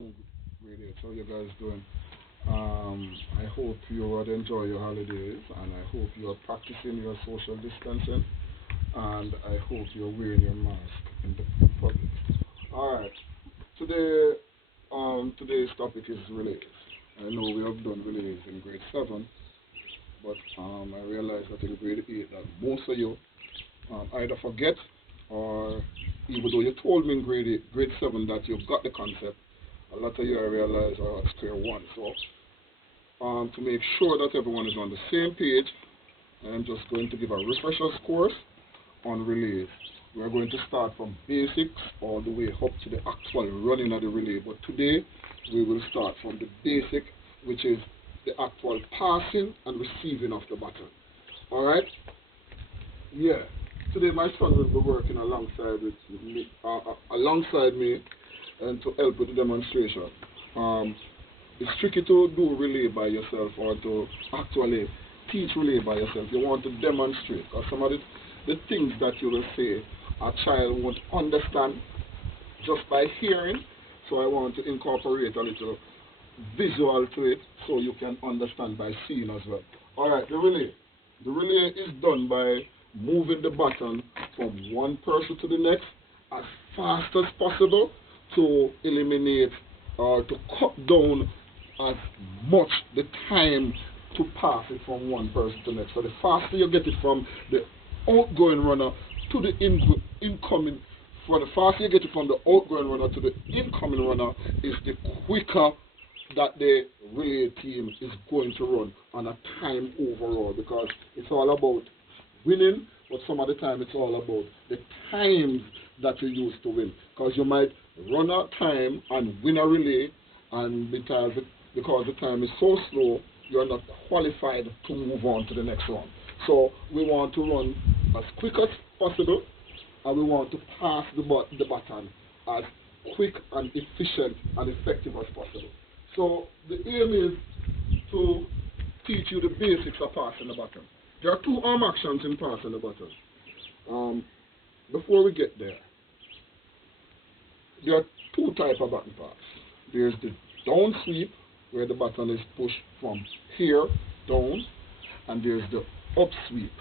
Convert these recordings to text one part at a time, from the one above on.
Great. How you guys doing? I hope you would enjoy your holidays, and I hope you are practicing your social distancing, and I hope you're wearing your mask in the public. All right. Today, today's topic is relays. I know we have done relays in grade seven, but I realized that in grade eight that most of you either forget or even though you told me in grade seven that you got the concept, a lot of you I realize are at square one. So to make sure that everyone is on the same page, I'm just going to give a refresher course on relays. We are going to start from basics all the way up to the actual running of the relay. But today we will start from the basic, which is the actual passing and receiving of the baton. All right? Yeah. Today my son will be working alongside me, and to help with the demonstration. Um, it's tricky to do relay by yourself or to actually teach relay by yourself. You want to demonstrate, because some of the things that you will say a child won't understand just by hearing. So I want to incorporate a little visual to it so you can understand by seeing as well. All right, the relay. The relay is done by moving the button from one person to the next as fast as possible to eliminate or to cut down as much the time to pass it from one person to the next. So the faster you get it from the outgoing runner to the incoming, for the faster you get it from the outgoing runner to the incoming runner, is the quicker that the relay team is going to run on a time overall, because it's all about winning, but some of the time it's all about the times that you use to win. Because you might run a time and win a relay, and because the time is so slow, you're not qualified to move on to the next one. So we want to run as quick as possible, and we want to pass the baton as quick and efficient and effective as possible. So the aim is to teach you the basics of passing the baton. There are two arm actions in passing the baton. Um, Before we get there are two types of baton pass. There's the down sweep, where the baton is pushed from here down, and there's the up sweep.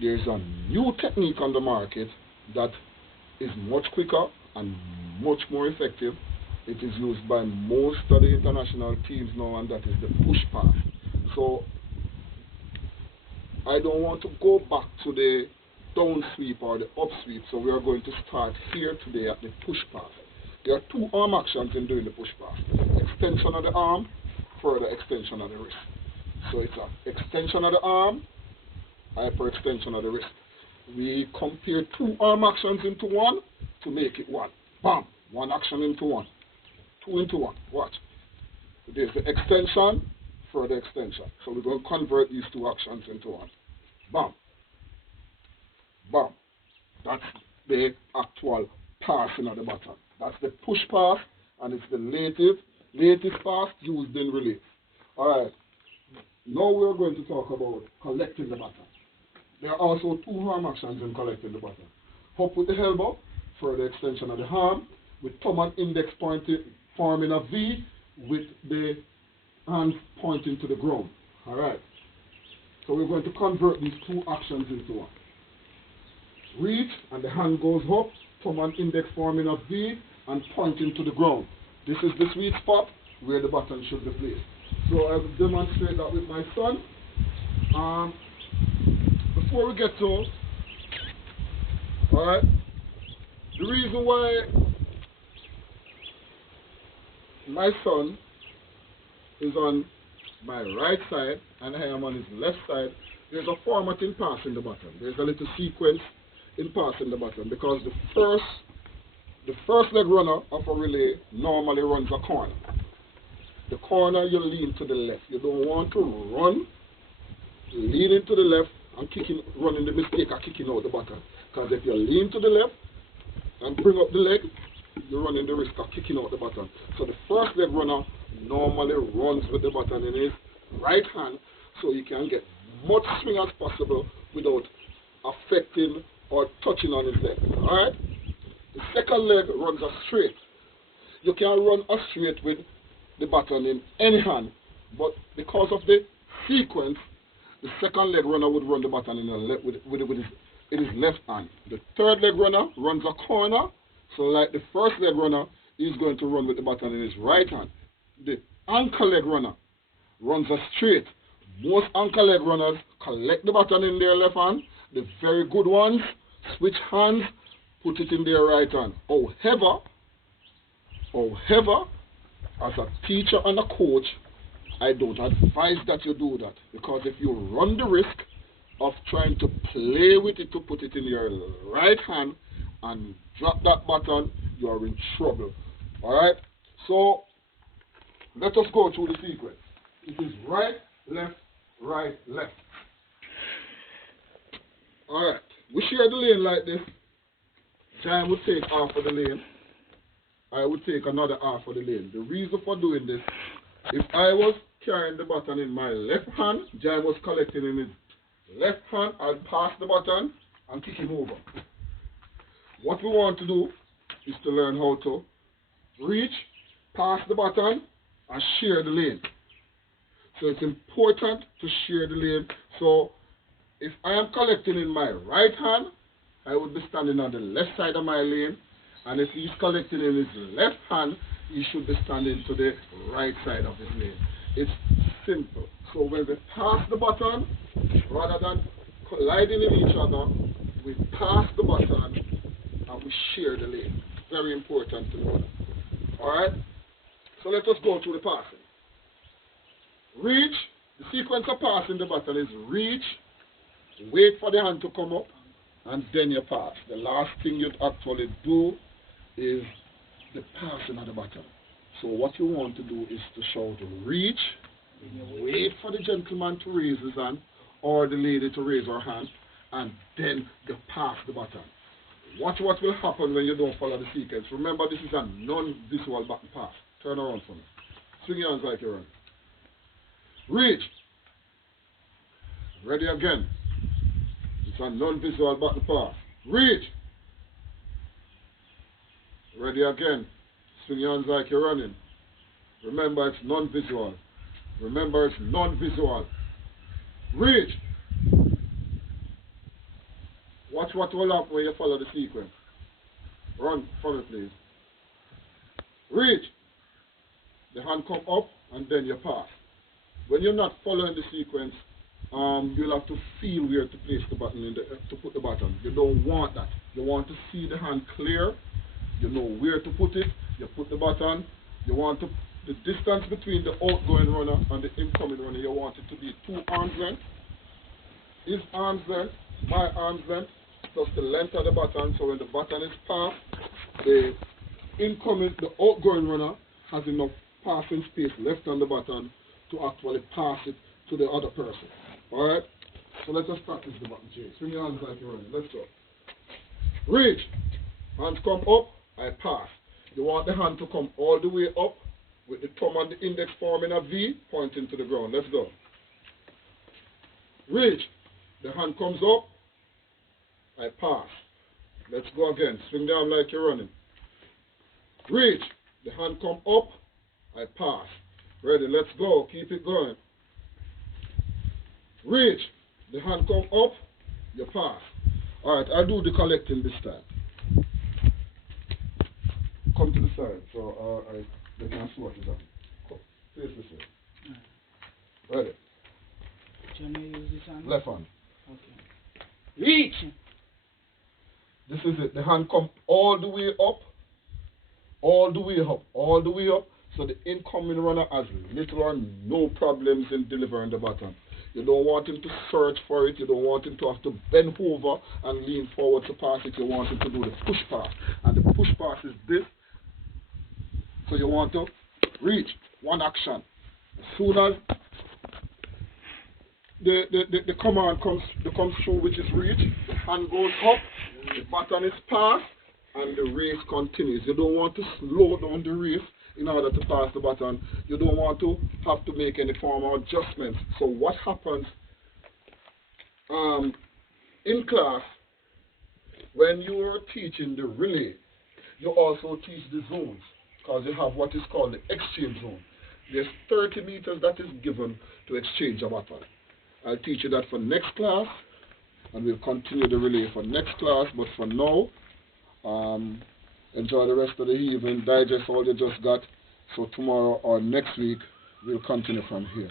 There's a new technique on the market that is much quicker and much more effective. It is used by most of the international teams now, and that is the push pass. So I don't want to go back to the down sweep or the up sweep, so we are going to start here today at the push pass. There are two arm actions in doing the push pass: extension of the arm, further extension of the wrist. So it's an extension of the arm, hyperextension of the wrist. We compare two arm actions into one to make it one. Bam! One action into one. Two into one. Watch. There's the extension, further extension. So we're going to convert these two actions into one. Bam. Bam. That's the actual passing of the baton. That's the push pass, and it's the latest pass used in relay. Alright. Now we're going to talk about collecting the baton. There are also two arm actions in collecting the baton. Up with the elbow, further extension of the arm, with thumb and index pointing, forming a V, with the hands pointing to the ground. Alright. So we're going to convert these two actions into one. Reach, and the hand goes up, thumb and index forming a V, and pointing to the ground. This is the sweet spot where the baton should be placed. So I will demonstrate that with my son. Before we get to, alright, the reason why my son is on my right side and I am on his left side, there's a format in passing the baton. There's a little sequence in passing the baton, because the first leg runner of a relay normally runs a corner. The corner, you lean to the left. You don't want to run leaning to the left and running the mistake of kicking out the baton. Because if you lean to the left and bring up the leg, you're running the risk of kicking out the baton. So the first leg runner normally runs with the baton in his right hand, so he can get much swing as possible without affecting or touching on his leg. Alright? The second leg runs a straight. You can run a straight with the baton in any hand, but because of the sequence, the second leg runner would run the baton in, in his left hand. The third leg runner runs a corner, so like the first leg runner, he's going to run with the baton in his right hand. The anchor leg runner runs a straight. Most anchor leg runners collect the baton in their left hand. The very good ones switch hands, put it in their right hand. However, as a teacher and a coach, I don't advise that you do that, because if you run the risk of trying to play with it to put it in your right hand and drop that baton, you are in trouble. Alright? So, let us go through the sequence. It is right, left, right, left. Alright. We share the lane like this. Giant would take half of the lane. I would take another half of the lane. The reason for doing this, if I was carrying the baton in my left hand, Giant was collecting in his left hand, I'll pass the baton and kick him over. What we want to do is to learn how to reach, pass the baton, and share the lane. So it's important to share the lane. So if I am collecting in my right hand, I would be standing on the left side of my lane. And if he's collecting in his left hand, he should be standing to the right side of his lane. It's simple. So when we pass the baton, rather than colliding in each other, we pass the baton and we share the lane. Very important to know that. Alright? So let us go through the passing. Reach. The sequence of passing the baton is reach, wait for the hand to come up, and then you pass. The last thing you'd actually do is the passing of the baton. So what you want to do is to shout reach, wait for the gentleman to raise his hand or the lady to raise her hand, and then you pass the baton. Watch what will happen when you don't follow the sequence. Remember, this is a non-visual baton pass. Turn around for me. Swing your hands like you're running. Reach. Ready again. It's a non-visual baton pass. Reach. Ready again. Swing your hands like you're running. Remember, it's non-visual. Remember, it's non-visual. Reach. Watch what will happen when you follow the sequence. Run for me, please. Reach. The hand come up and then you pass. When you're not following the sequence, you'll have to feel where to place the button in to put the button. You don't want that. You want to see the hand clear. You know where to put it. You put the button. You want the distance between the outgoing runner and the incoming runner, you want it to be 2 arms length. His arm's length, my arm's length, plus the length of the button. So when the button is passed, the outgoing runner has enough passing space left on the button to actually pass it to the other person. Alright? So let us practice the button change. Swing your hands like you're running. Let's go. Reach. Hands come up, I pass. You want the hand to come all the way up with the thumb and the index forming a V pointing to the ground. Let's go. Reach. The hand comes up, I pass. Let's go again. Swing the arm like you're running. Reach. The hand come up, I pass. Ready, let's go. Keep it going. Reach. The hand come up, you pass. Alright, I'll do the collecting this time. Come to the side so they can swatch it out. Come. Face this way. Ready. Can you use this hand? Left hand. Okay. Reach. This is it. The hand come all the way up, all the way up, all the way up. So the incoming runner has little or no problems in delivering the baton. You don't want him to search for it. You don't want him to have to bend over and lean forward to pass it. You want him to do the push pass. And the push pass is this. So you want to reach one action. As soon as the command comes through, which is reach, the hand goes up, the button is passed, and the race continues. You don't want to slow down the race in order to pass the button. You don't want to have to make any form of adjustments. So what happens in class, when you are teaching the relay, you also teach the zones. because you have what is called the exchange zone. There's 30 meters that is given to exchange a bottle. I'll teach you that for next class, and we'll continue the relay for next class, but for now, enjoy the rest of the evening, digest all you just got, so tomorrow or next week, we'll continue from here.